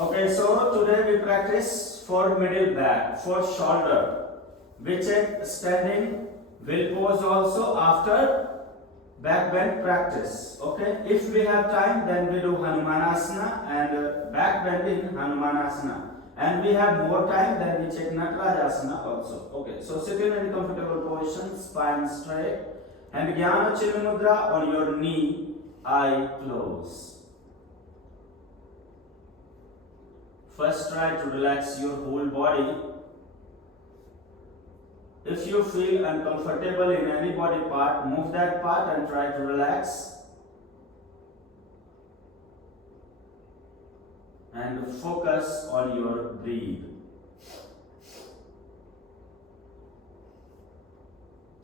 Okay, so today we practice for middle back, for shoulder. We check standing, will pose also after back bend practice. Okay, if we have time, then we do Hanumanasana and back bending Hanumanasana. And we have more time, then we check Natarajasana also. Okay, so sit in any comfortable position, spine straight, and Jnana Chinna Mudra on your knee, eye close. First try to relax your whole body. If you feel uncomfortable in any body part, move that part and try to relax. And focus on your breathe.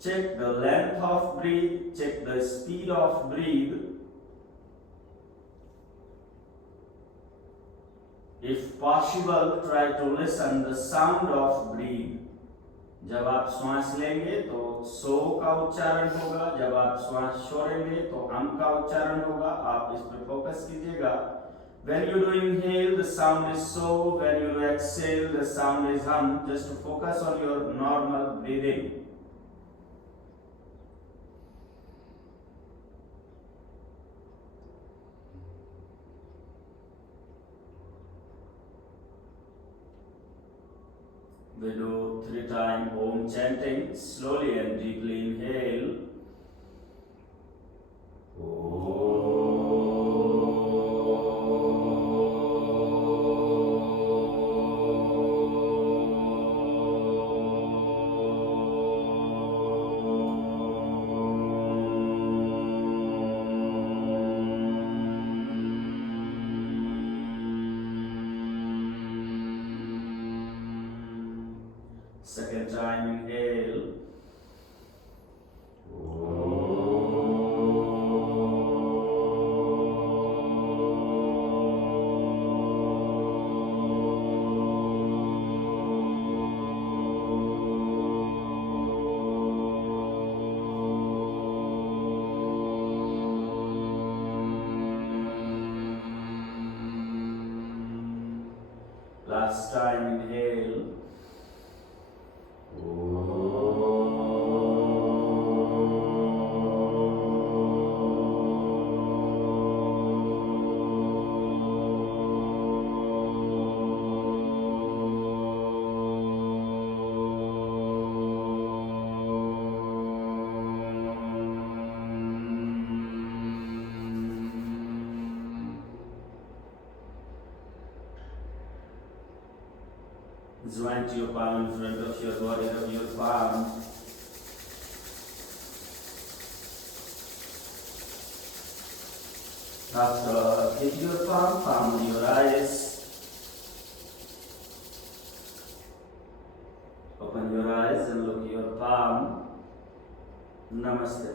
Check the length of breathe, check the speed of breathe. If possible, try to listen the sound of breathe. जब आप श्वास लेंगे तो सो का उच्चारण होगा, जब आप श्वास छोड़ेंगे तो अम का उच्चारण होगा. आप इस पर फोकस कीजिएगा. When you do inhale, the sound is so. When you do exhale, the sound is hum. Just to focus on your normal breathing. We do 3 times Om chanting. Slowly and deeply inhale. Second time inhale. Last time inhale. Joint your palm in front of your body, of your palm. After hit your palm, palm on your eyes. Open your eyes and look your palm. Namaste.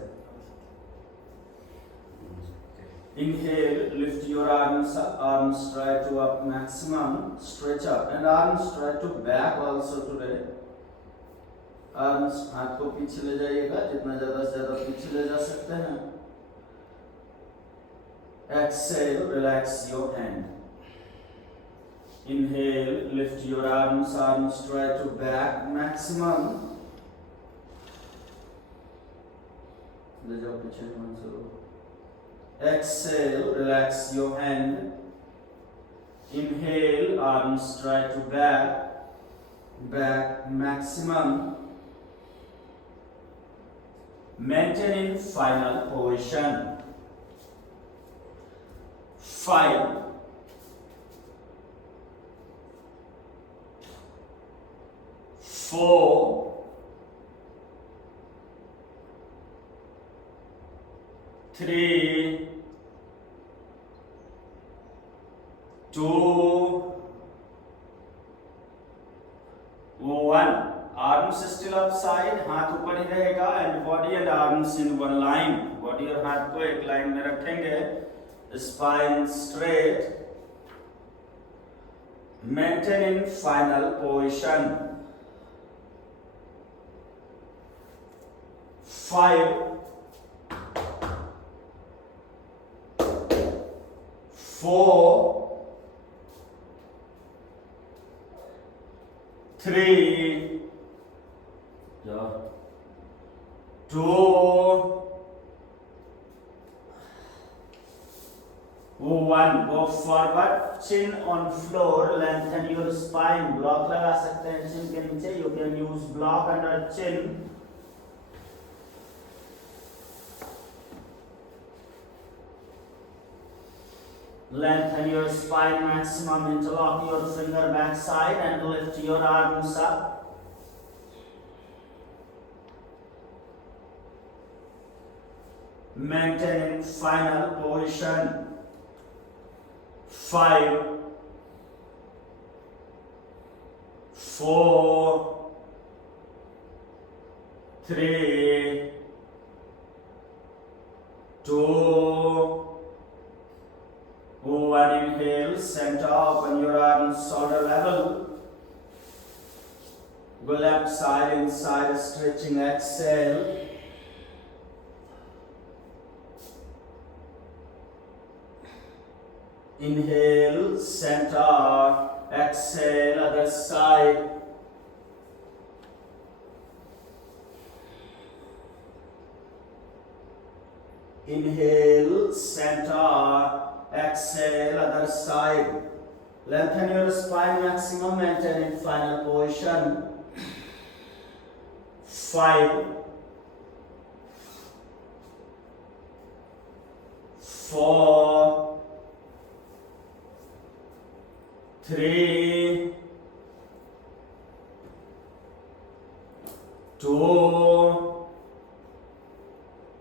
Inhale, lift your arms try to up maximum, stretch up, and arms try to back also today. Arms हाथ को पीछे ले जाइएगा, जितना ज़्यादा से ज़्यादा पीछे ले जा सकते हैं. Exhale, relax your hand. Inhale, lift your arms try to back maximum. ले जाओ पीछे Mansoor. Exhale, relax your hand. Inhale, arms try to back maximum. Maintaining final position. 5, 4, 3, 2, 1. Arms still upside, हाथ ऊपर ही रहेगा, and body and arms in one line. Body और हाथ को एक लाइन में रखेंगे. Spine straight. Maintaining final position. 5, 4, 3, 2, 1. Go forward, chin on floor, lengthen your spine. Block लगा सकते हैं chin के नीचे. You can use block under chin. Lengthen your spine maximum. Interlock your finger back side and lift your arms up. Maintain final position. 5, 4, 3, 2, 1. Inhale, center, open your arms, shoulder level. Go left side, inside, stretching, exhale. Inhale, center, exhale, other side. Inhale, center, exhale, other side. Lengthen your spine maximum, maintain in final position. 5, 4, 3, 2,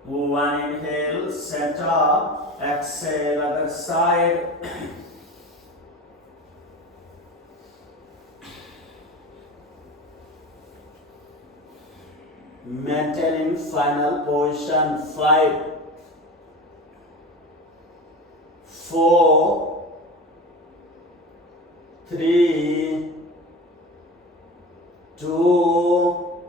1. Inhale, center, exhale, other side. Maintain in final position. 5, 4, 3, 2,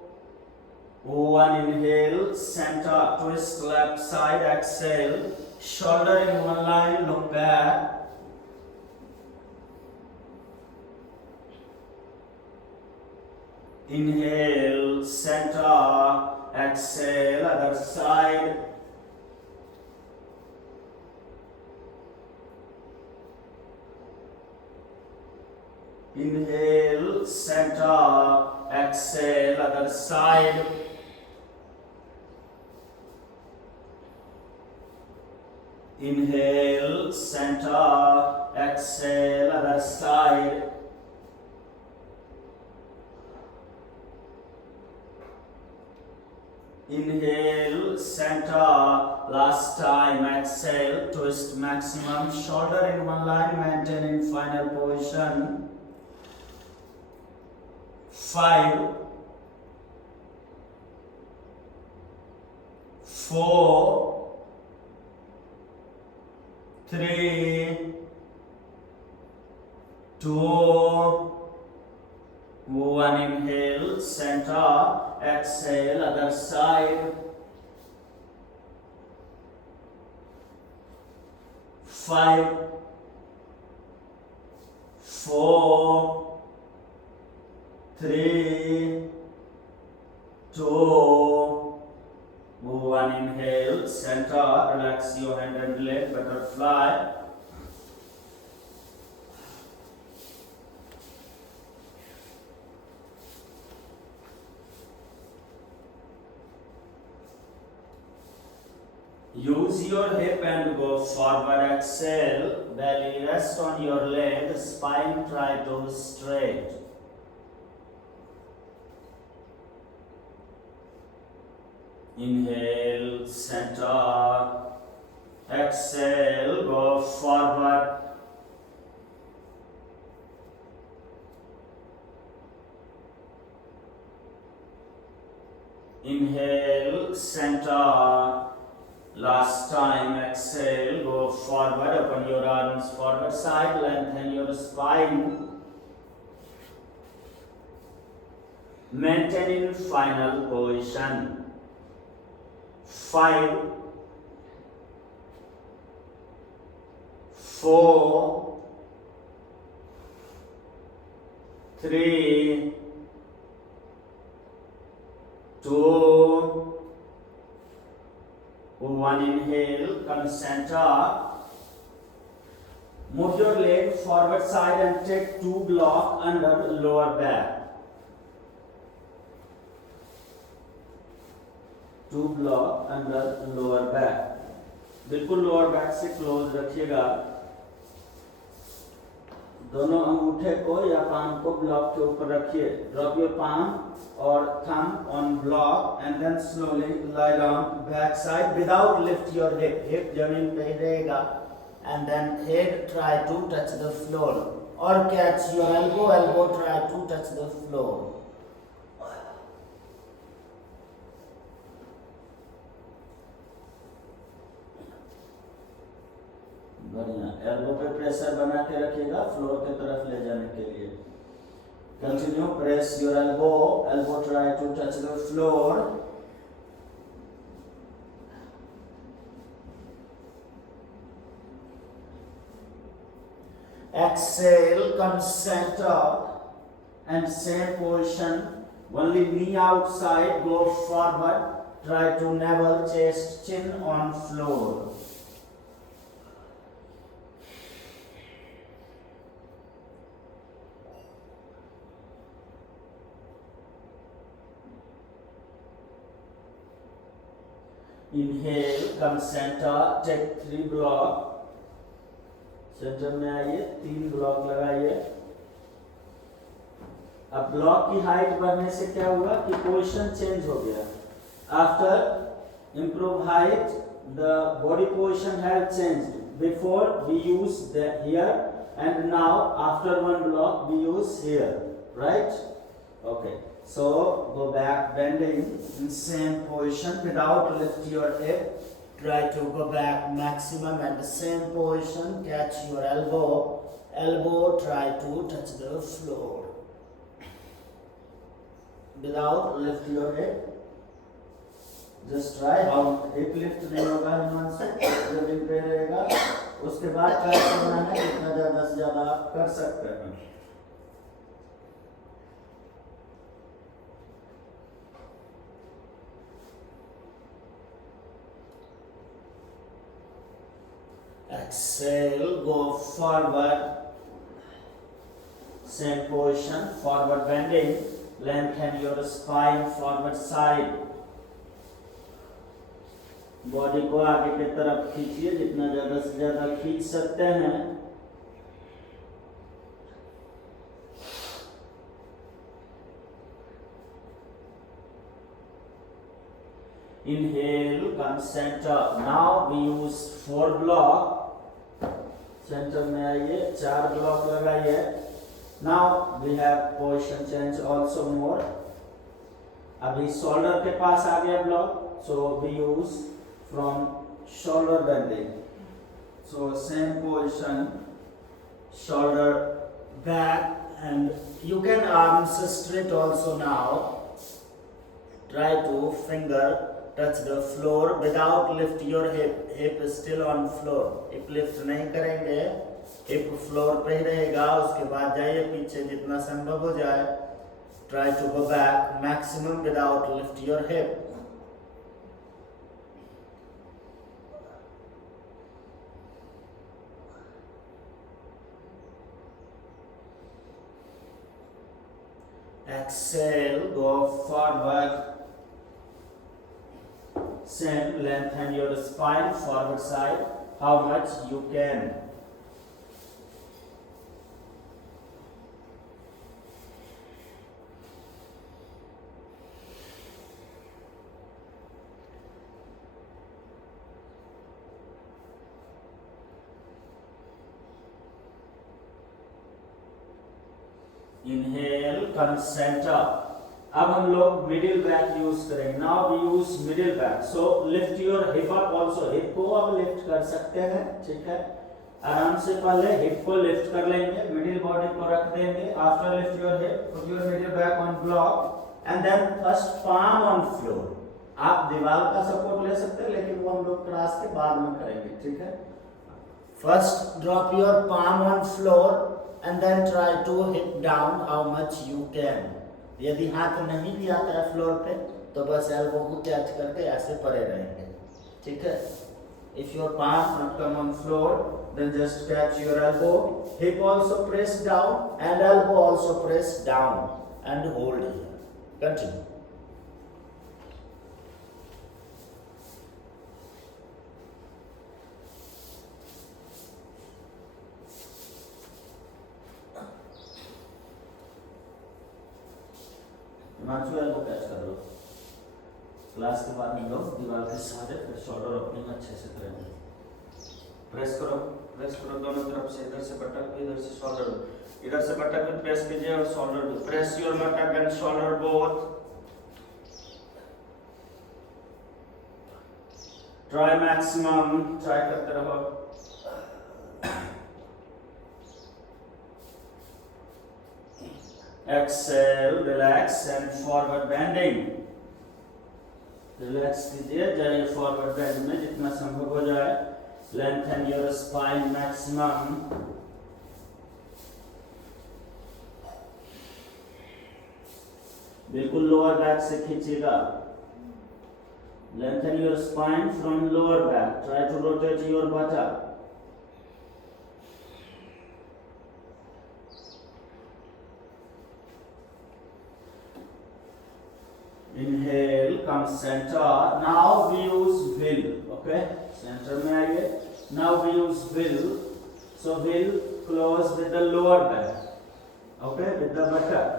1. Inhale, center, twist left side, exhale. Shoulder in one line, look back. Inhale, center, exhale, other side. Inhale, center, exhale, other side. Inhale, center, exhale, other side. Inhale, center, last time, exhale, twist maximum, shoulder in one line, maintain in final position. 5, 4, 3, 2, 1. Inhale, center, exhale, other side. 5, 4, 3, 2, 1. Inhale, center, relax your hand and leg, butterfly. Use your hip and go forward, exhale, belly rest on your leg, spine try to straight. Inhale, center, exhale, go forward. Inhale, center, last time, exhale, go forward, open your arms forward side, lengthen your spine. Maintain in final position. 5, 4, 3, 2, 1 inhale, concentra. Move your leg forward side and take 2 block under lower back. 2 block under lower back. बिल्कुल lower back से close रखिएगा. दोनों अंगूठे को या palm को block के ऊपर रखिए. ड्रॉप योर पाम और thumb on block and then slowly lie down back side without lift your hip. Hip जमीन पे ही रहेगा. And then head try to touch the floor or catch your elbow. Elbow try to touch the floor. बढ़िया. Elbow पे pressure बना के रखिएगा floor की तरफ ले जाने के लिए. Continue. Press your elbow. Elbow try to touch the floor. Exhale, concentra and same position. Only knee outside, go forward. Try to navel, chest, chin on floor. Inhale, concentra, take 3 block. Centre में आइए. 3 block लगाइए. अब block की height बढ़ने से क्या हुआ कि पोजीशन चेंज हो गया. After improve height the body position have changed. Before we use the here and now after 1 block we use here. Right. Okay. So go back bending in same position without lift your hip. Try to go back maximum at the same position. Catch your elbow. Elbow try to touch the floor. Without lift your hip. Just try. How hip lift नहीं होगा हिमांशु. जमीन पे रहेगा. उसके बाद try करना है. जितना ज़्यादा से ज़्यादा आप कर सकते हैं. Exhale, go forward. Same position, forward bending. Lengthen your spine, forward side. Body को आगे की तरफ खींचिए जितना ज्यादा से ज्यादा खींच सकते हैं. Inhale, concentra. Now we use 4 block. Centre में आइए. 4 ब्लॉक लगाइए. Now we have position change also more. अभी शोल्डर के पास आ गया block. So we use from shoulder bending. So same position, shoulder back, and you can arms straight also now. Try to finger touch the floor without lift your hip. Hip is still on floor. Hip lift नहीं करेंगे. Hip floor पे ही रहेगा. उसके बाद जाइए पीछे जितना संभव हो जाए. Try to go back maximum without lift your hip. Exhale, go forward. Same, lengthen your spine, forward side, how much you can. Inhale, concentra. अब हम लोग मिडिल बैक यूज करेंगे. Now we use middle back. So lift your hip up also. Hip को आप lift कर सकते हैं. ठीक है. आराम से पहले हिप को लिफ्ट कर लेंगे. मिडिल बॉडी को रख देंगे. After lift your hip, put your middle back on block and then first palm on floor. आप दीवार का सपोर्ट ले सकते हैं लेकिन वो हम लोग क्लास के बाद में करेंगे. ठीक है. First drop your palm on floor and then try to hit down how much you can. यदि हाथ नहीं भी आता है फ्लोर पे तो बस एल्बो को कैच करके ऐसे परे रहेंगे, ठीक है। If your palm not come on floor, then just catch your elbow. Hip also press down and elbow also press down and hold here. Continue. Himanshu elbow catch कर लो। क्लास के बाद हम लोग दीवार के सहारे फिर शोल्डर ओपनिंग अच्छे से करेंगे। प्रेस करो दोनों तरफ से, इधर से बटक इधर से शोल्डर, इधर से बटक पे प्रेस कीजिए और शोल्डर पे press your buttock and shoulder both. Try maximum, try करते रहो। Exhale, relax and forward bending. Relax कीजिए, जाइए फॉरवर्ड बेंड में जितना संभव हो जाए। Lengthen your spine maximum. बिल्कुल लोअर बैक से खींचिएगा। Lengthen your spine from lower back, try to rotate your buttock. Inhale, come center. Now we use will. Okay, center में आइए। Now we use will. So will close with the lower back. Okay, with the buttock.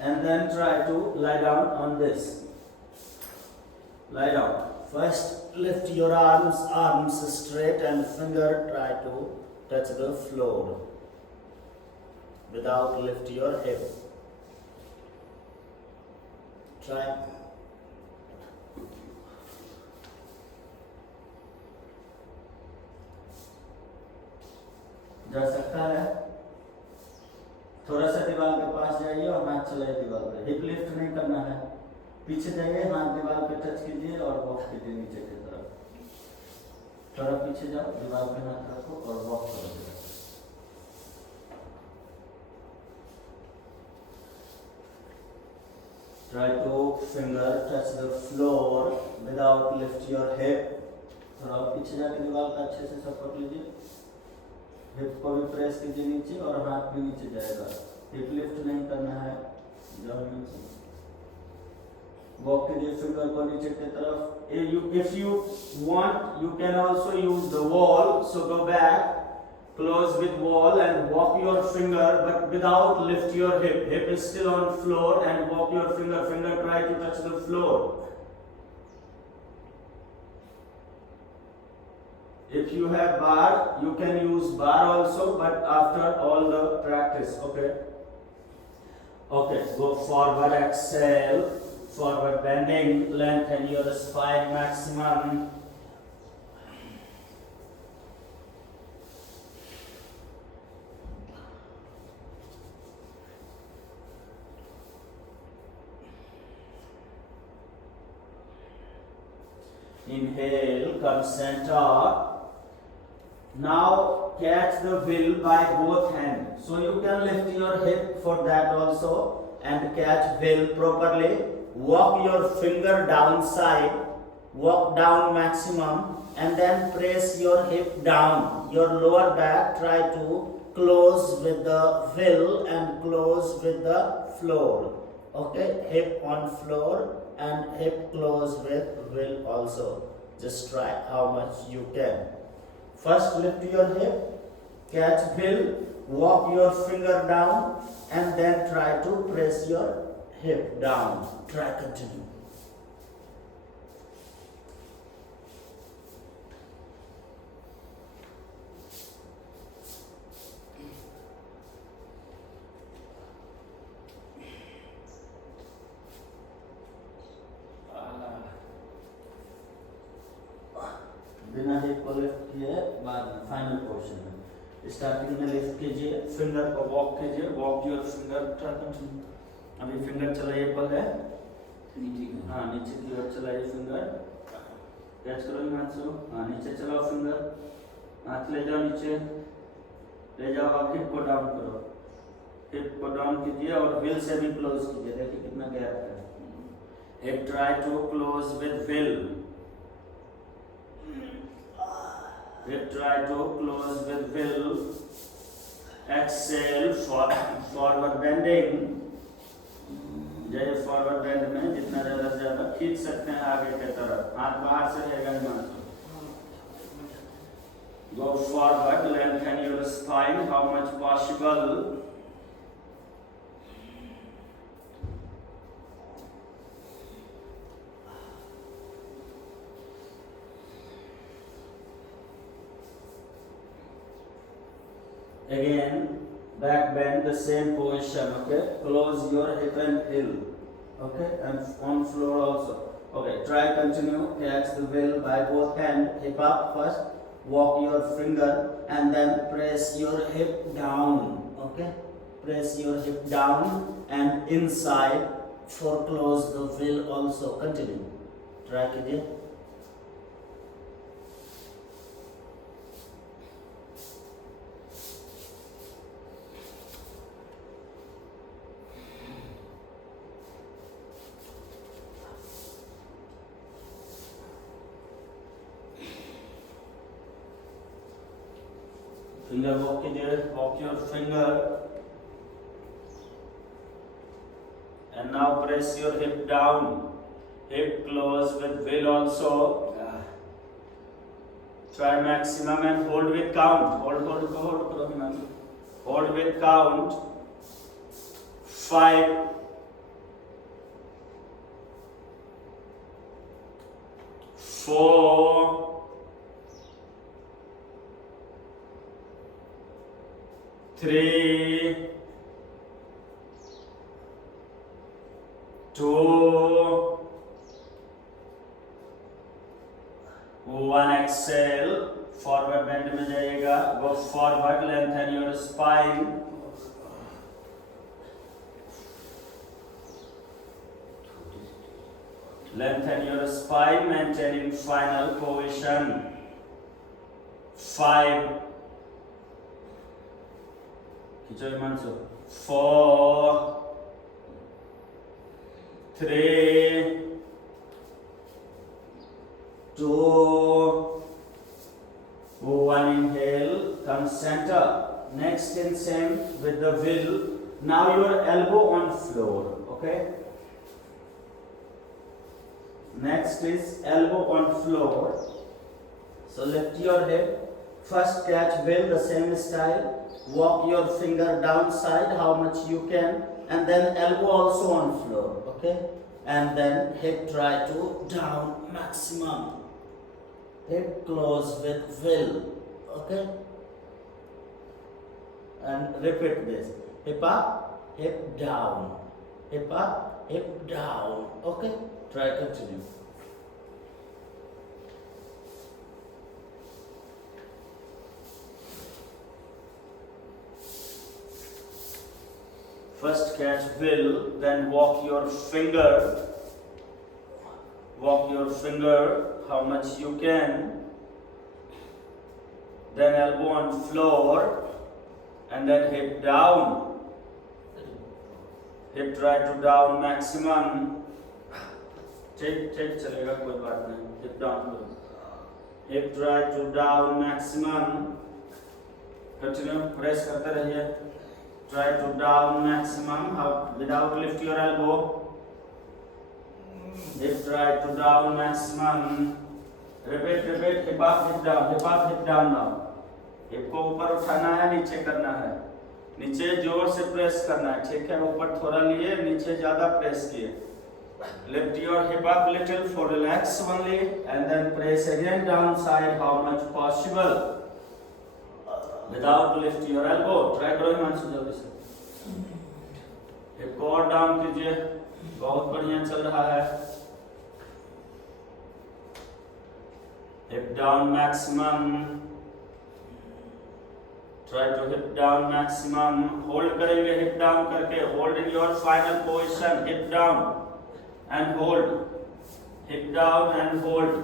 And then try to lie down on this. Lie down. First, lift your arms straight and finger try to touch the floor. Without lift your hip. Try. जा सकता है। थोड़ा सा दीवार के पास जाइए और हाथ चलाइए दीवार पे। हिप लिफ्ट नहीं करना है, पीछे जाइए, हाथ दीवार पे टच कीजिए और वॉक कीजिए नीचे की तरफ। थोड़ा पीछे जाओ, दीवार पे हाथ रखो और वॉक करो। Try to finger touch the floor without lift your hip. थोड़ा पीछे जाके दीवार का अच्छे से सपोर्ट लीजिए। हिप को भी प्रेस कीजिए नीचे और हाथ भी नीचे जाएगा। हिप लिफ्ट नहीं करना है, जाओ नीचे। वॉक कीजिए फिंगर को नीचे की तरफ। If you want, you can also use the wall. So go back. Close with wall and walk your finger, but without lift your hip. Hip is still on floor and walk your finger. Finger try to touch the floor. If you have bar, you can use bar also, but after all the practice. Okay. Okay. Go forward. Exhale. Forward bending. Lengthen your spine maximum. Inhale, come center. Now catch the wheel by both hands. So you can lift your hip for that also and catch wheel properly. Walk your finger down side, walk down maximum and then press your hip down. Your lower back try to close with the wheel and close with the floor. Okay, hip on floor and hip close with wheel also. Just try how much you can. First lift your hip, catch wheel, walk your finger down and then try to press your hip down. Try continue. बिना hip को lift किए बाद में final portion में starting में lift कीजिए, finger को walk कीजिए, वॉक योर फिंगर। अभी फिंगर चलाइए पहले नीचे, हाँ नीचे की ओर चलाइए फिंगर, कैच करो हाथ से, हाँ नीचे चलाओ फिंगर, हाथ ले जाओ नीचे, ले जाओ, आप हिप को डाउन करो, हिप को डाउन कीजिए और व्हील से भी क्लोज कीजिए, देखिए कितना गैप है। Hip try to close with wheel, hip try to close with wheel. Exhale forward bending, जैसे फॉरवर्ड बेंड में जितना ज्यादा से ज्यादा खींच सकते हैं आगे की तरफ, हाथ बाहर से रहेगा Himanshu. Go forward, lengthen your spine how much possible. Again, back bend, the same position, okay? Close your hip and heel, okay? And on floor also. Okay, try continue, catch the wheel by both hand, hip up first. Walk your finger and then press your hip down, okay? Press your hip down and inside for close the wheel also. Continue. Try कीजिए. Finger walk कीजिए, walk your finger and now press your hip down, hip close with wheel also. Try maximum and hold with count. Hold करो Himanshu. Hold with count. 5, 4, 3, 2, 1. Exhale, forward bend में जाइएगा. Go forward, lengthen your spine. Lengthen your spine, maintaining final position. 5. खींचो Himanshu. 4, 3, 2, 1. Inhale, come center. Next in same with the wheel. Now your elbow on floor, okay? Next is elbow on floor. So lift your hip. First catch wheel, the same style. Walk your finger downside how much you can, and then elbow also on floor, okay? And then hip try to down maximum. Hip close with wheel, okay? And repeat this. Hip up, hip down. Hip up, hip down, okay? Try continue. First catch wheel, then walk your finger. Walk your finger how much you can. Then elbow on floor and then hip down. Hip try to down maximum. Check चलेगा कोई बात नहीं. Hip down करो. Hip try to down maximum. Continue, press करते रहिए. Try to down maximum without lift your elbow. Hip try to down maximum. Repeat. Hip up, hip down. Hip up, hip down now. Hip को ऊपर उठाना है, नीचे करना है. नीचे जोर से प्रेस करना है, ठीक है? ऊपर थोड़ा लिए, नीचे ज्यादा प्रेस किए. Lift your hip up little for relax only, and then press again downside how much possible. Without lift your elbow. Try करो हिमांशु जल्दी से. हिप को और डाउन कीजिए. बहुत बढ़िया चल रहा है. Hip down maximum. Try to hip down maximum. Hold करेंगे hip down करके. Hold in your final position. Hip down and hold. Hip down and hold.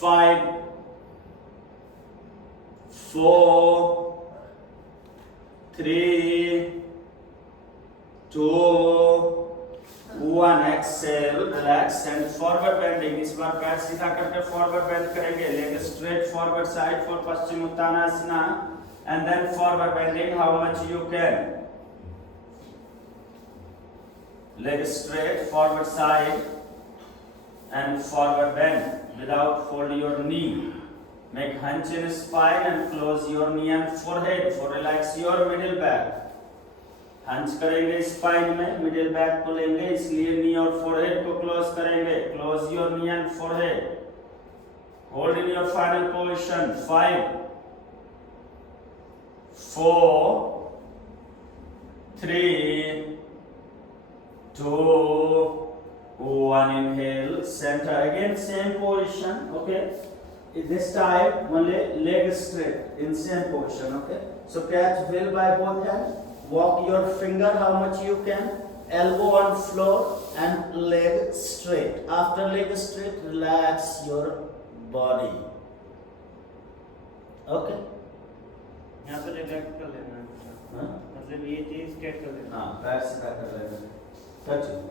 5, 4, 3, 2 1 exhale, relax and forward bending. इस बार पैर सीधा करके forward bend करेंगे. Leg straight forward side for Paschimottanasana and then forward bending how much you can. Leg straight forward side and forward bend without fold your knee. Make hunch in spine and close your knee and forehead for relax your middle back. Hunch करेंगे spine में, middle back को लेंगे, इसलिए नी और forehead को close करेंगे. Close your knee and forehead. Hold in your final position. 5 4 3 2 1. Inhale, center again, same position. Okay, this time only leg straight in same position. Okay, so catch wheel by both hands. Walk your finger how much you can. Elbow on floor and leg straight. After leg straight, relax your body. Okay. यहाँ पे relax कर लेना है. हाँ. मतलब ये चीज straight कर लेना. हाँ, पैर सीधा कर लेना. Touch it.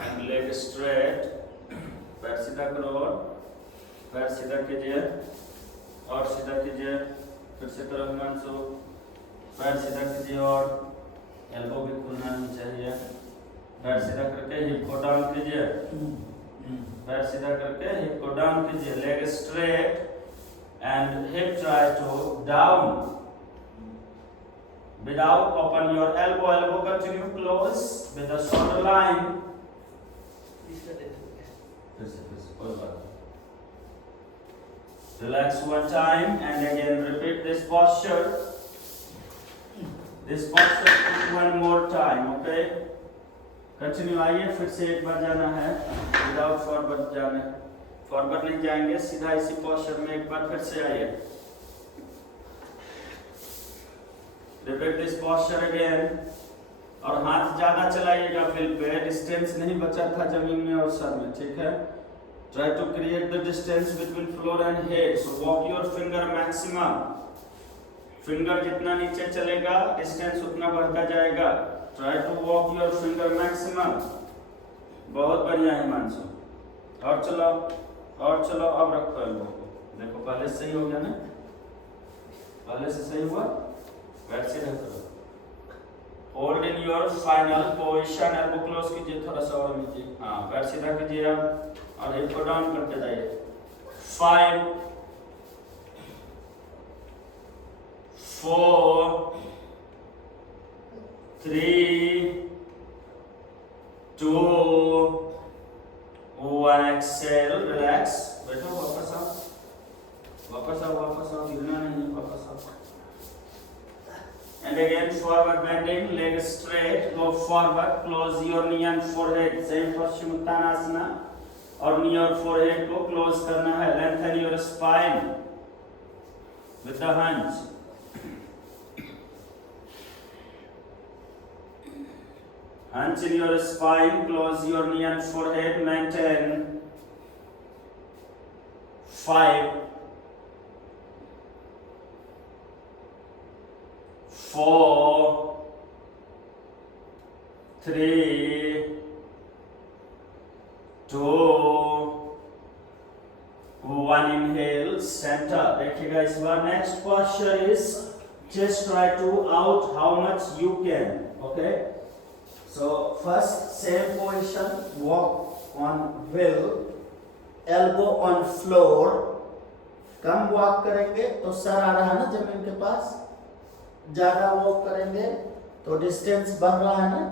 And leg straight. पैर सीधा करो, पैर सीधा कीजिए और सीधा कीजिए. फिर से करो हिमांशु. पैर सीधा कीजिए और एल्बो भी खुलना नहीं चाहिए. पैर सीधा करके हिप को डाउन कीजिए. पैर सीधा करके हिप को डाउन कीजिए. Leg straight and hip try to down without open your elbow. Elbow continue close with the shoulder line. Relax one time and again repeat this posture. This posture one more time. Okay, continue. आइए फिर से एक बार जाना है without forward जाने. Forward नहीं जाएंगे, सीधा इसी पोस्चर में एक बार फिर से आइए. Repeat this posture again. और हाथ ज्यादा चलाइएगा व्हील पे. डिस्टेंस नहीं बचा था जमीन में और सर में. ठीक है. Try to create the distance between floor and head. So walk your finger maximum. Finger जितना नीचे चलेगा डिस्टेंस उतना बढ़ता जाएगा. Try to walk your finger maximum. बहुत बढ़िया हिमांशु. और चलो और चलो. अब रखो एल्बो को. देखो पहले सही हो गया ना. पहले से सही हुआ. पैर सीधा करो. Hold in your final position. Elbow close कीजिए थोड़ा सा और नीचे. हाँ, पैर सीधा कीजिए और हिप को डाउन करते जाइए. 5 4 3 2 1. Exhale, relax. बैठो. वापस आओ, वापस आओ, वापस आओ. गिरना नहीं, वापस आओ. And again forward bending, leg straight, go forward, close your knee and forehead. Same Paschimottanasana. और knee और forehead को close करना है. Lengthen your spine with the hunch. Hunch in your spine, close your knee and forehead. Maintain. 5 4 3 2 1. Inhale, center. देखिएगा इस बार. Next posture is just try to out how much you can. Okay. So first same position. Walk on wheel. Elbow on floor. Come walk करेंगे तो sir आ रहा है ना जमीन के पास. ज्यादा वॉक करेंगे तो डिस्टेंस बढ़ रहा है ना,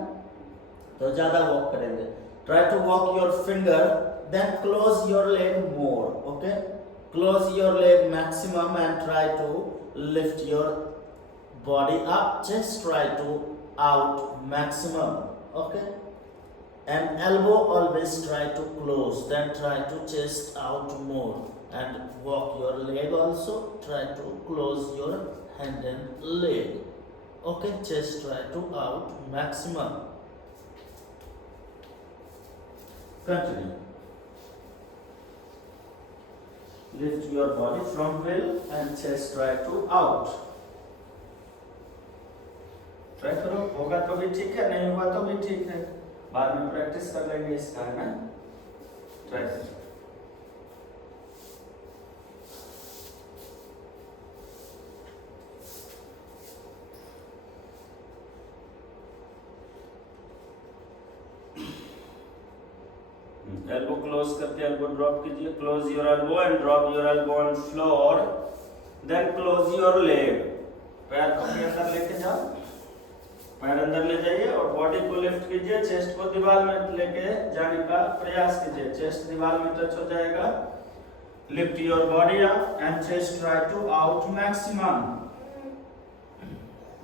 तो ज्यादा वॉक करेंगे. Try to walk your finger, then close your leg more. Okay, close your leg maximum and try to lift your body up. Just try to out maximum. Okay, And elbow always try to close, then try to chest out more. And walk your leg also, try to close your hand and leg. Okay, chest try to out maximum. Continue. Lift your body from will and chest try to out. Try करो, होगा तो भी ठीक है, नहीं हुआ तो भी ठीक है, बाद में प्रैक्टिस कर लेंगे इसका, है ना? ट्राई करो। एल्बो क्लोज करके एल्बो ड्रॉप कीजिए, close your elbow and drop your elbow on floor, then close your leg. पैर को अंदर लेके जाओ, पैर अंदर ले जाइए और बॉडी को लिफ्ट कीजिए, चेस्ट को दीवार में लेके जाने का प्रयास कीजिए, चेस्ट दीवार में टच हो जाएगा। Lift your body up and chest try to out maximum.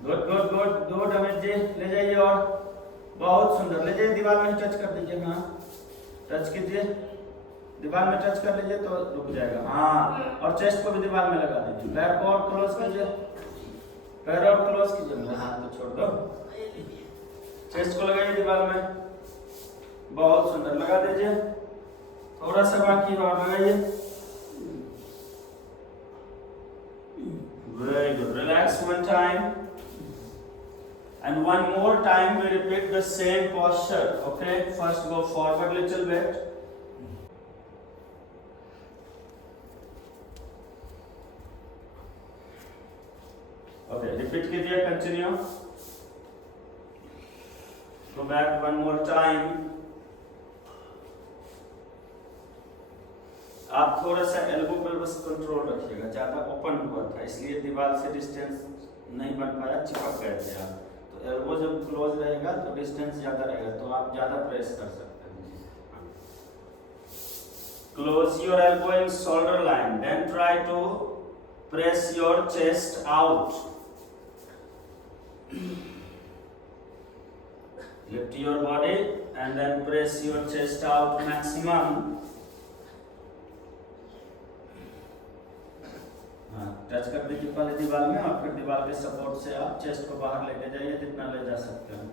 Good good good good Amit ji, ले जाइए और बहुत सुंदर, ले जाइए, दीवार में टच कर दीजिए। हाँ, टच कीजिए, दीवार में टच कर लीजिए तो रुक जाएगा। हाँ, और चेस्ट को भी दीवार में लगा दीजिए। पैर को और क्लोज कीजिए, पैर और क्लोज कीजिए, मेरा हाथ तो छोड़ दो। चेस्ट को लगाइए दीवार में, बहुत सुंदर, लगा दीजिए, थोड़ा सा बाकी और लगाइए। Very good, relax one time and one more time we repeat the same posture. Okay, first go forward little bit, okay, repeat कीजिए, continue, go back one more time। आप थोड़ा सा एल्बो पर बस कंट्रोल रखिएगा, ज्यादा ओपन हुआ था इसलिए दीवार से डिस्टेंस नहीं बन पाया, चिपक गए थे आप। तो एल्बो जब क्लोज रहेगा तो डिस्टेंस ज्यादा रहेगा, तो आप ज्यादा प्रेस कर सकते हैं। Close your elbow in shoulder line, then try to press your chest out. Lift your body and then press your chest out maximum. Touch कर दीजिए पहले दीवार में और फिर दीवार के सपोर्ट से आप चेस्ट को बाहर लेके जाइए जितना ले जा सकते हैं।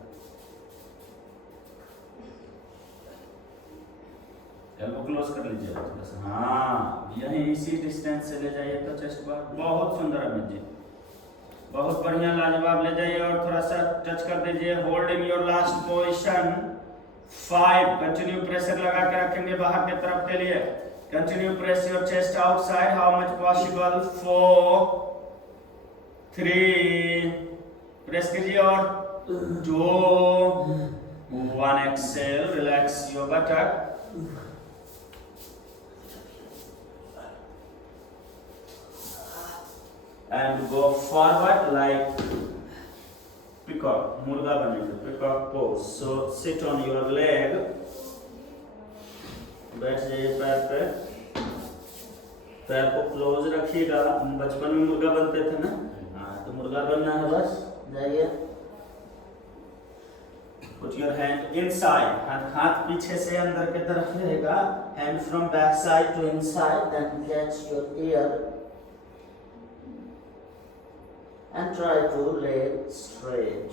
एल्बो क्लोज कर लीजिए थोड़ा सा, हाँ, यही इसी डिस्टेंस से ले जाइए तो चेस्ट बाहर। बहुत सुंदर अमित जी, बहुत बढ़िया, लाजवाब, ले जाइए और थोड़ा सा टच कर दीजिए। Hold in your last position 5, continue pressure लगा के रखेंगे बाहर की तरफ के लिए। Continue press your chest outside, how much possible, 4, 3, press कीजिए और 2, 1, exhale, relax your buttock, and go forward like peacock, मुर्गा बनेंगे, peacock pose। So sit on your leg, बैठ जाइए पैर पे, पैर को क्लोज रखिएगा। बचपन में मुर्गा बनते थे ना, हाँ, तो मुर्गा बनना है बस, जाइए। पुट योर हैंड इनसाइड, हाथ पीछे से अंदर की तरफ रहेगा, hand from back side to inside, then catch your ear and try to lay straight.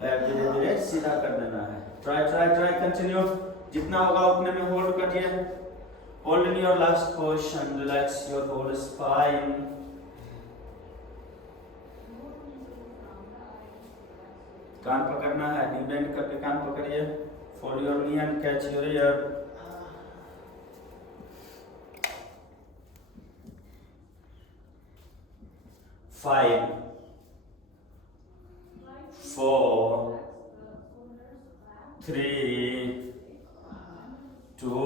पैर धीरे धीरे सीधा कर देना है। ट्राई ट्राई ट्राई, कंटिन्यू, जितना होगा उतने में होल्ड करिए। Hold in your last position, relax your whole spine. कान पकड़ना है, नी बेंड करके कान पकड़िए। Fold your knee and catch your ear. Five, 4, 3, 2,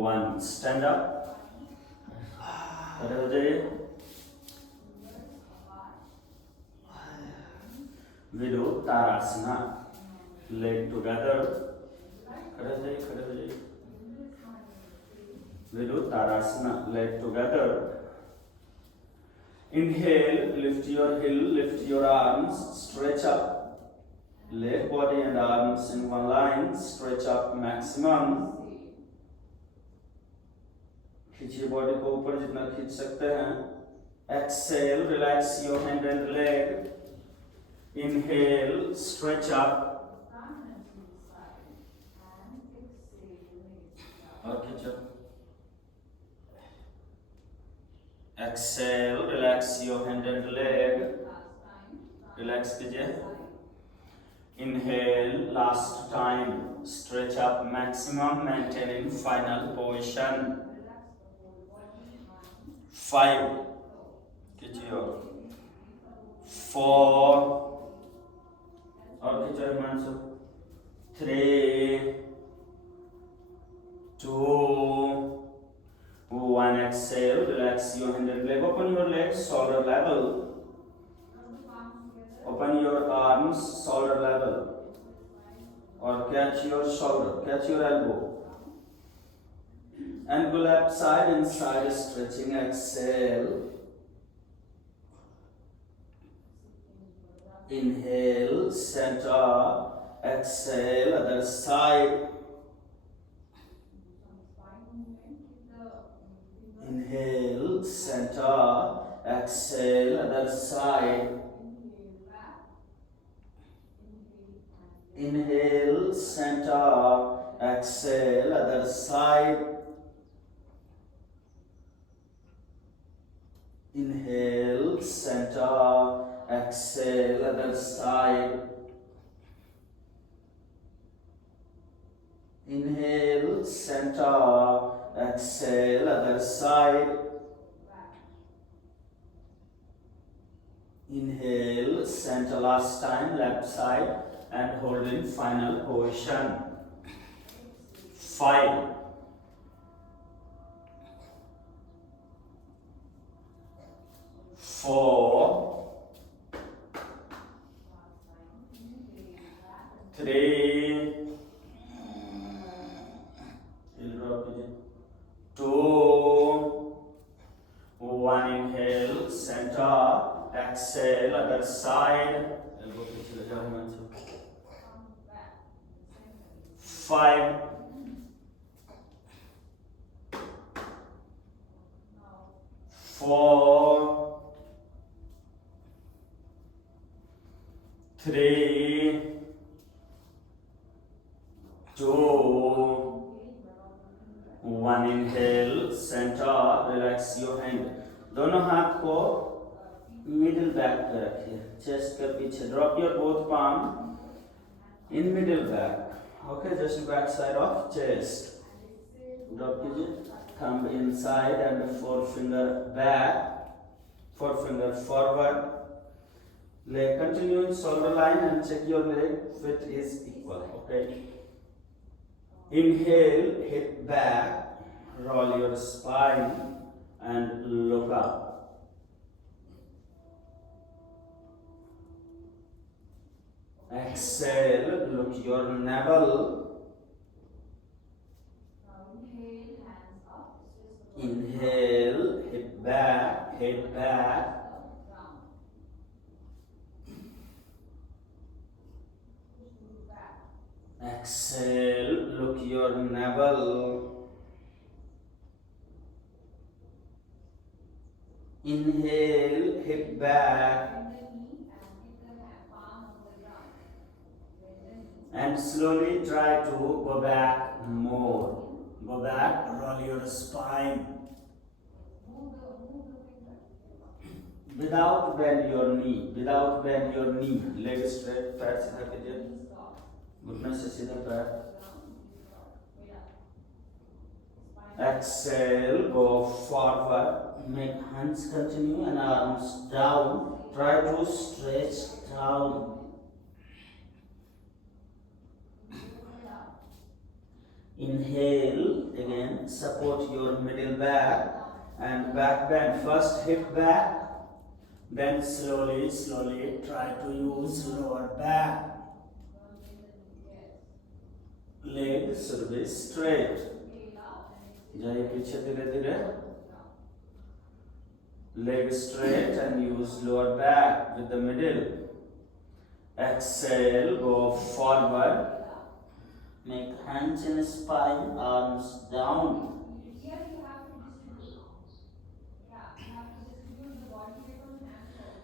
1, stand up, खड़े हो जाइए। विडो तारासना, लेग टुगेदर, खड़े हो जाइए, खड़े हो जाइए। विडो तारासना, leg together. Inhale, lift your heel, lift your arms, stretch up, leg, body and arms in one line. Stretch up maximum. खींचिए बॉडी को ऊपर जितना खींच सकते हैं. Exhale, relax your hand and leg. Inhale, stretch up. और खींचो. Exhale, relax your hand and leg. Relax कीजिए. Inhale, last time. Stretch up maximum, maintaining final position. 5. कीजिए और 4 और खींचो Himanshu. 3 2 1. Exhale, relax your hand and leg. Open your legs shoulder level. Open your arms shoulder level. Or catch your shoulder, catch your elbow. And go left side inside, stretching. Exhale. Inhale, center. Exhale, other side. Inhale, center. Exhale, other side. Inhale, center. Exhale, other side. Inhale, center. Exhale, other side. Inhale, center. Exhale, other side. Inhale, center. Last time, left side, and hold in final position. 5. 4 3 2 1. Inhale, center. Exhale, other side. Elbow पीछे ले जाओ Himanshu. 5 4 3 2 1. Inhale, center. Relax your hand. दोनों हाथ को middle back पे रखिए, chest के पीछे. Drop your both palm in middle back. Okay, just back side of chest. Drop कीजिए. Thumb inside and forefinger back. Forefinger forward. Leg continue in shoulder line and check your leg width is equal. Okay. Inhale, hip back. Roll your spine and look up. Exhale, look your navel. Inhale, hip back, head back. Exhale, look your navel. Inhale, hip back. And slowly try to go back more. Go back, roll your spine. Without bend your knee. Without bend your knee. Leg straight, पैर सीधा कीजिए. घुटने से सीधा पैर. Exhale, go forward. Make hands continue and arms down. Try to stretch down. Inhale, again, support your middle back and back bend. First hip back, then slowly try to use lower back. Leg should be straight. जाइए पीछे धीरे धीरे. Leg straight and use lower back with the middle. Exhale, go forward. Make hands in spine, arms down.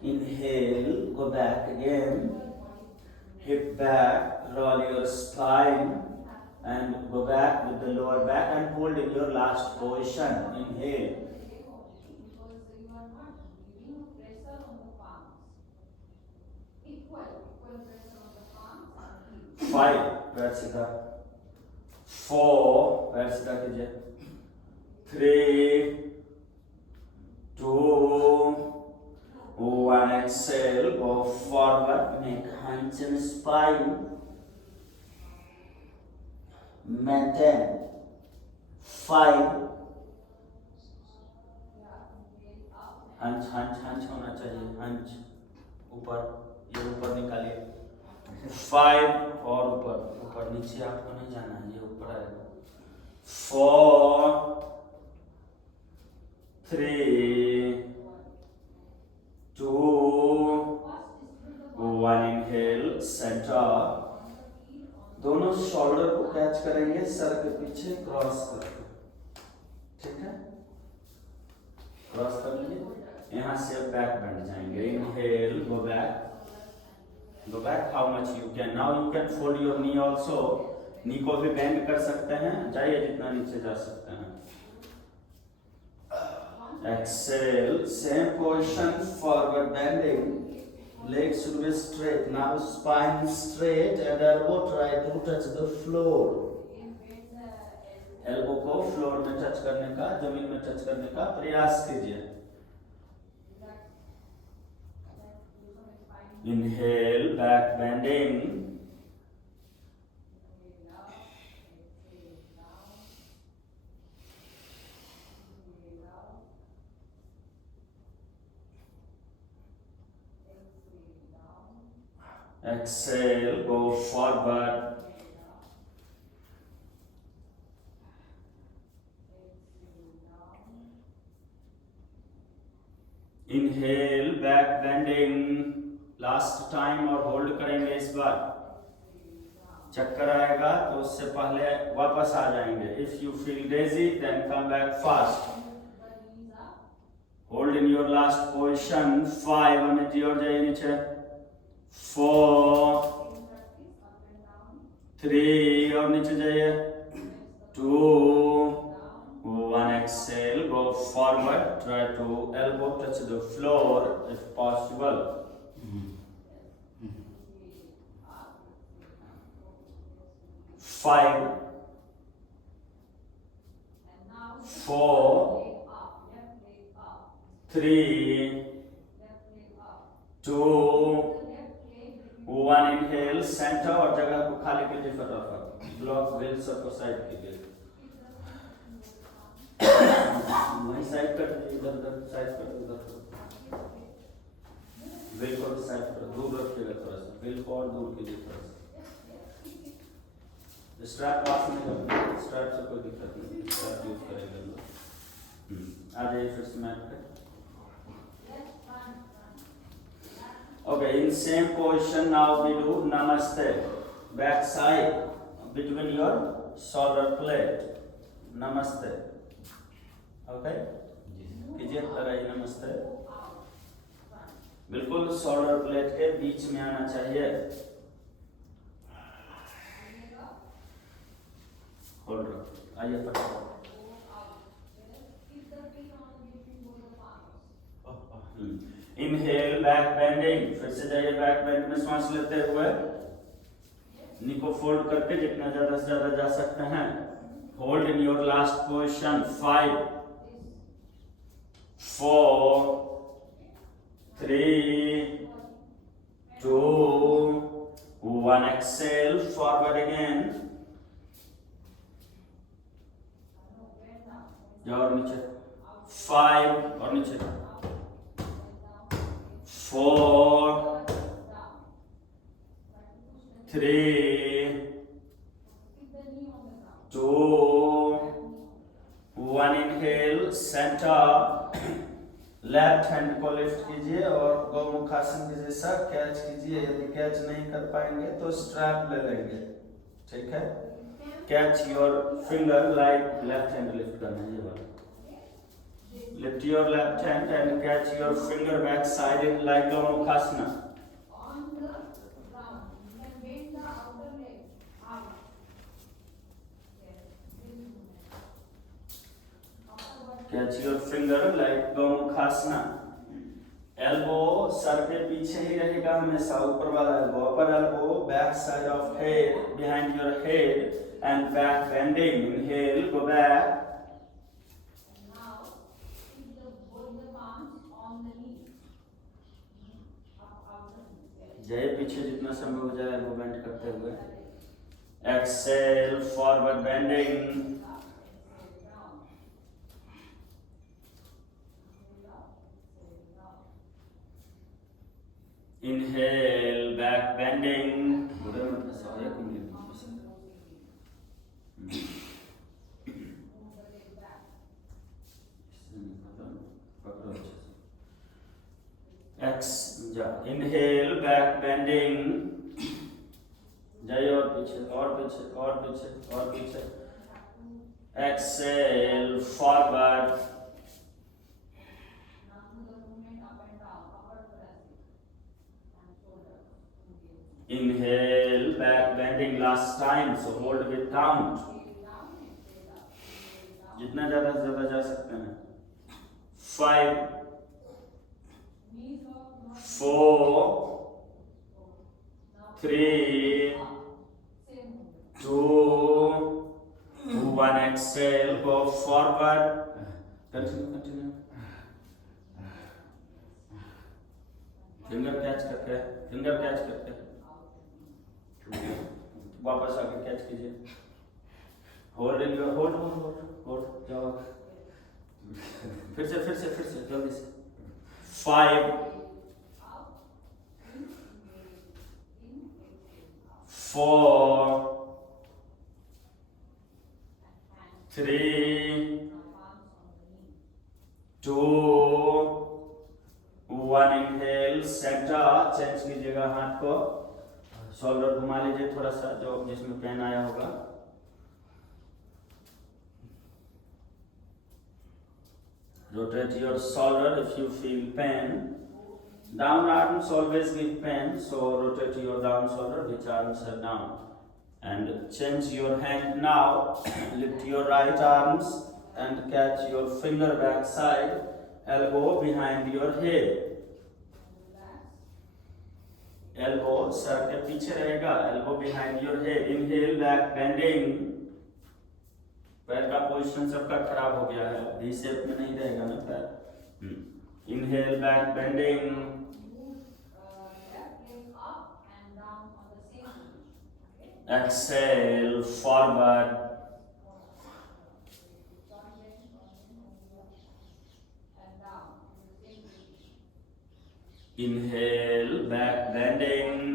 Inhale, go back again. Hip back, roll your spine and go back with the lower back and hold in your last position. Inhale. Five, पैर सीधा. Four, पैर सीधा कीजिए. 3, 2, 1. Exhale, go forward. Make hands in spine. Maintain. 5. Hunch होना चाहिए. Hunch ऊपर, ये ऊपर निकालिए. 5 और ऊपर नीचे आपको नहीं जाना है, ये ऊपर आएगा. 4, 3, 2, 1. Inhale, center. दोनों शोल्डर को कैच करेंगे सर के पीछे क्रॉस करके. ठीक है, क्रॉस कर लीजिए. यहाँ से बैक बेंड जाएंगे. Inhale, go back. Go back how much you can. Now you can fold your knee also. Knee को भी bend कर सकते हैं. जाइए जितना नीचे जा सकते हैं. Exhale. Same position. Forward bending. Legs should be straight. Now spine straight and elbow try to touch the floor. Elbow को floor में touch करने का, जमीन में touch करने का प्रयास कीजिए. Inhale, back bending. Exhale, go forward. Inhale, back bending. Last time और होल्ड करेंगे. इस बार चक्कर आएगा तो उससे पहले वापस आ जाएंगे. If you feel dizzy then come back fast. Hold in your last position. 5 नीचे और जाइए नीचे. 4, 3 और नीचे जाइए. 2, 1. Exhale, go forward. Try to elbow touch the floor if possible. 5, 4, 3, 2, 1. Inhale, center और जगह को खाली कीजिए फटाफट. ब्लॉक व्हील सबको साइड कीजिए. वही साइड कर दीजिए. इधर साइड कर दीजिए. व्हील को भी साइड कर, दूर रखिएगा थोड़ा सा. व्हील को और दूर कीजिए थोड़ा सा. स्ट्रैप पास नहीं करना. स्ट्रैप से कोई दिक्कत नहीं. स्ट्रैप यूज करेंगे हम लोग. आ जाइए फिर से मैट पे. Okay, in same position now we do namaste. Back side between your shoulder blade. Namaste. Okay? कीजिए लगाइए नमस्ते. बिल्कुल शोल्डर ब्लेड के बीच में आना चाहिए. होल्ड रखो. आइए फटाफट. Inhale, back bending. फिर से जाइए बैक बेंड में सांस लेते हुए. नी को फोल्ड करके जितना ज्यादा से ज्यादा जा सकते हैं. Hold in your last position. 5, 4, 3, 2, 1. Exhale, forward again. और नीचे. 5 और नीचे. 4, 3, 2, 1. Inhale, center. लेफ्ट हैंड को लिफ्ट कीजिए और गौमुखासन के जैसा कैच कीजिए। यदि कैच नहीं कर पाएंगे तो स्ट्रैप ले लेंगे, ठीक है। Catch your finger like left hand lift करना है, ये वाला। Lift your left hand and catch your finger back side in like Gomukhasana. Catch your finger like Gomukhasana. Elbow सर के पीछे ही रहेगा हमेशा, ऊपर वाला elbow, upper elbow back side of head, behind your head and back bending. Inhale, go back. जय पीछे जितना समय हो जाए एल्बो बेंड करते हुए। Exhale, forward bending. Inhale, back bending. Inhale, back bending. जाइए और पीछे और पीछे और पीछे और पीछे। Exhale, forward. Inhale, back bending last time, so hold with count. जितना ज्यादा से ज्यादा जा सकते हैं। 5, 4, 3, 2, 1. Exhale, go forward. Continue. Finger catch करके वापस आके कैच कीजिए। होल्ड जाओ। फिर से जल्दी से। 5, 4, 3, 2, 1. इनहेल, सेंटर, चेंज कीजिएगा हाथ को, शोल्डर घुमा लीजिए थोड़ा सा, जो जिसमें पेन आया होगा। Rotate your shoulder if you feel pain. Down arms always give pain, so rotate your down shoulder, which arms are down. And change your hand now. Lift your right arms and catch your finger back side, elbow behind your head. Elbow sir के पीछे रहेगा, elbow behind your head. Inhale, back bending. पैर का position सबका खराब हो गया है, वी शेप में नहीं रहेगा ना पैर। Inhale, back bending. Exhale, forward. Inhale, back bending.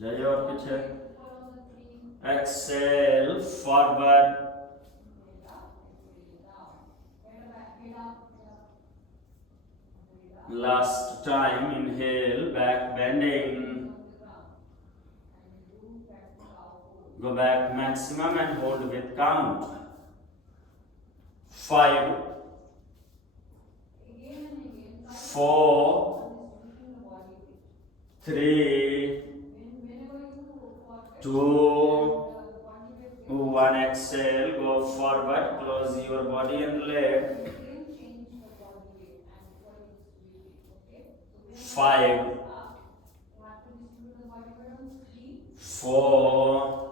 जाइए और पीछे। Exhale, forward. Last time, inhale, back bending. Go back maximum and hold with count. 5, 4, 3, 2, 1. Exhale, go forward, close your body and leg. 5, 4,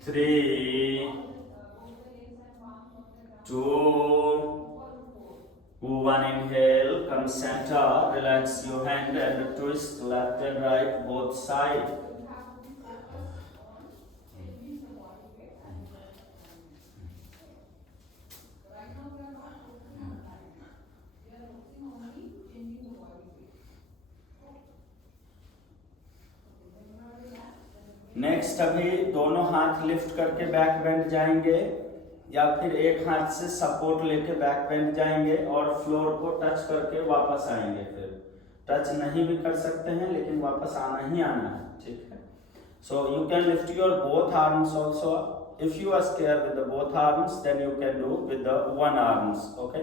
3, 2, 1. Inhale, come center, relax your hand and twist left and right both sides. Next अभी दोनों हाथ lift करके back bend जाएंगे या फिर एक हाथ से सपोर्ट लेके बैक बेंड जाएंगे और फ्लोर को टच करके वापस आएंगे। फिर टच नहीं भी कर सकते हैं लेकिन वापस आना ही आना है, ठीक है। So you can lift your both arms also. If you are scared with the both arms, then you can do with the one arms, okay?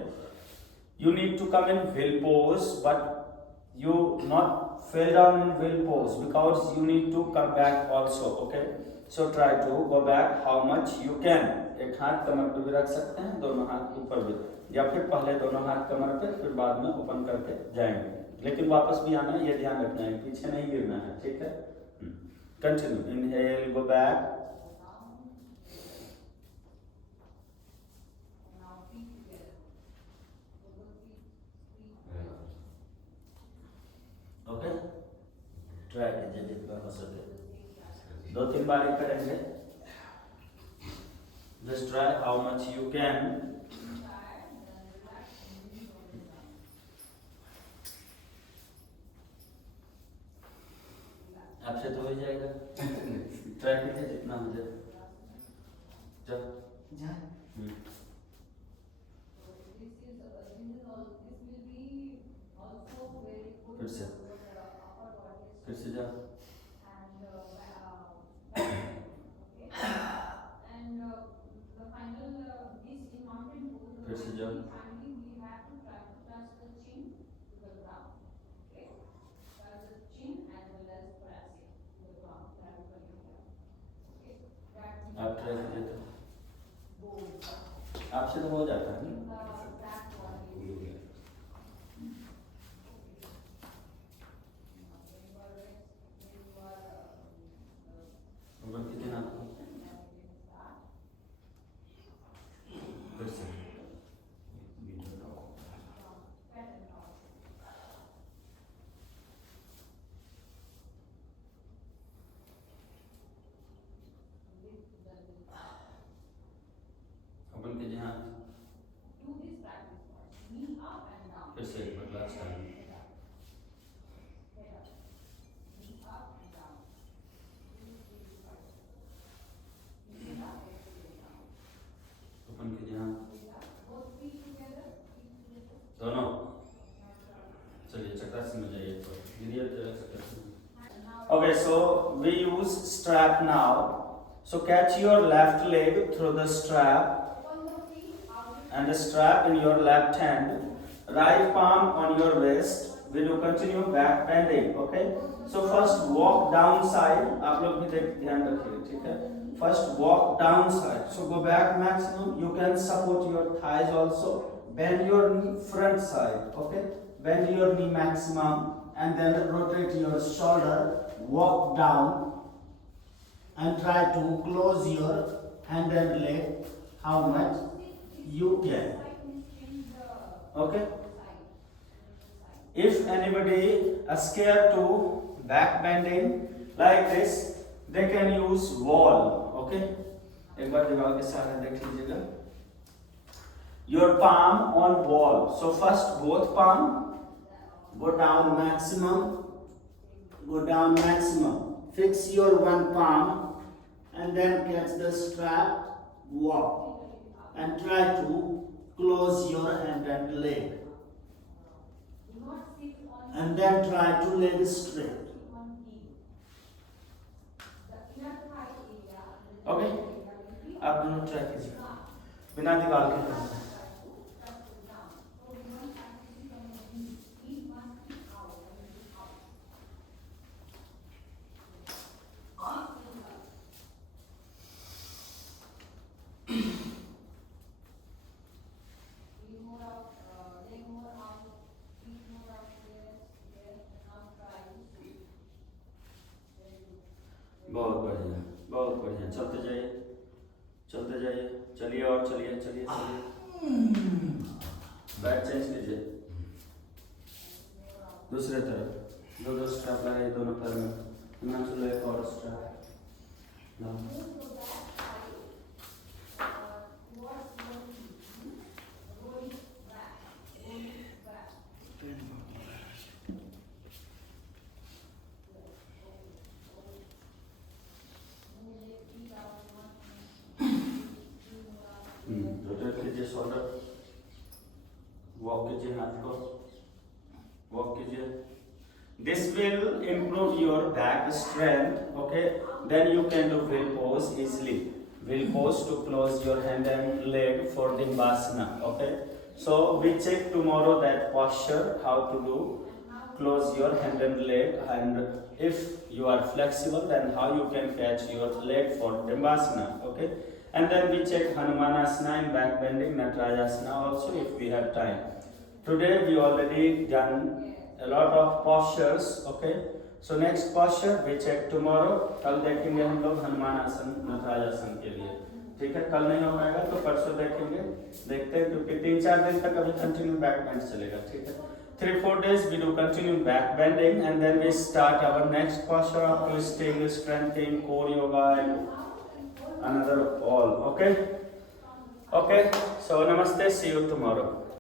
You need to come in wheel pose, but you not fell down in wheel pose because you need to come back also, okay? So try to go back how much you can. एक हाथ कमर पे भी रख सकते हैं, दोनों हाथ ऊपर भी, या फिर पहले दोनों हाथ कमर पे फिर बाद में ओपन करके जाएंगे, लेकिन वापस भी आना है, ये ध्यान रखना है, पीछे नहीं गिरना है, ठीक है। Continue, inhale, go back, okay. Try कीजिए जितना हो सके, 2-3 बार ही करेंगे। Just try how much you can. आपसे तो हो ही जाएगा, ट्राई कीजिए जितना हो जाए। फिर से जाओ। फिर से जाओ। आप ट्राई कीजिए, तो आपसे तो हो जाता है ना। ऊपर कितने हाथ, फिर से ओपन कीजिए हाथ, फिर से एक बार लास्ट टाइम, ओपन कीजिए हाथ दोनों। चलिए चक्रासन में जाइए, तो गिरिए चक्रासन। Okay, so we use strap now. So catch your left leg through the strap and the strap in your left hand. Right palm on your wrist. We will continue back bending. Okay. So first walk down side. आप लोग भी ध्यान रखिए, ठीक है। First walk down side. So go back maximum. You can support your thighs also. Bend your knee front side. Okay. Bend your knee maximum and then rotate your shoulder. Walk down and try to close your hand and leg how much you can. Okay. If anybody is scared to back bending like this, they can use wall. Okay. एक बार दीवार के सामने देख लीजिएगा. Your palm on wall. So first both palm go down maximum. Go down maximum. Fix your one palm and then catch the strap, walk and try to close your hand and leg and then try to leg straight. Okay? आप दोनों try कीजिए बिना दीवार के करना है। बहुत बढ़िया, बहुत बढ़िया। चलते जाइए, चलते जाइए, चलिए और चलिए, चलिए चलिए। बैक चेंज कीजिए, दूसरे तरफ दो स्ट्रैप लगाइए दोनों पैर में। हिमांशु एक और स्ट्रैप वॉक कीजिए हाथ को, वॉक कीजिए. This will improve your back strength. Okay, then you can do wheel pose easily. Wheel pose to close your hand and leg for Dimbasana. Okay, so we check tomorrow that posture, how to do close your hand and leg, and if you are flexible, then how you can catch your leg for Dimbasana. Okay, and then we check Hanumanasana and back bending, Natarajasana also if we have time. Today we already done a lot of postures. Okay, so next posture we check tomorrow. कल देखेंगे हम लोग हनुमान आसन, नटराज आसन के लिए. ठीक है, कल नहीं हो पाएगा तो परसों देखेंगे. देखते हैं क्योंकि 3-4 दिन तक अभी कंटिन्यू बैक बेंड चलेगा. ठीक है, 3-4 days we do continue back bending and then we start our next posture of twisting, strengthening, core yoga and another all. Okay, so namaste, see you tomorrow.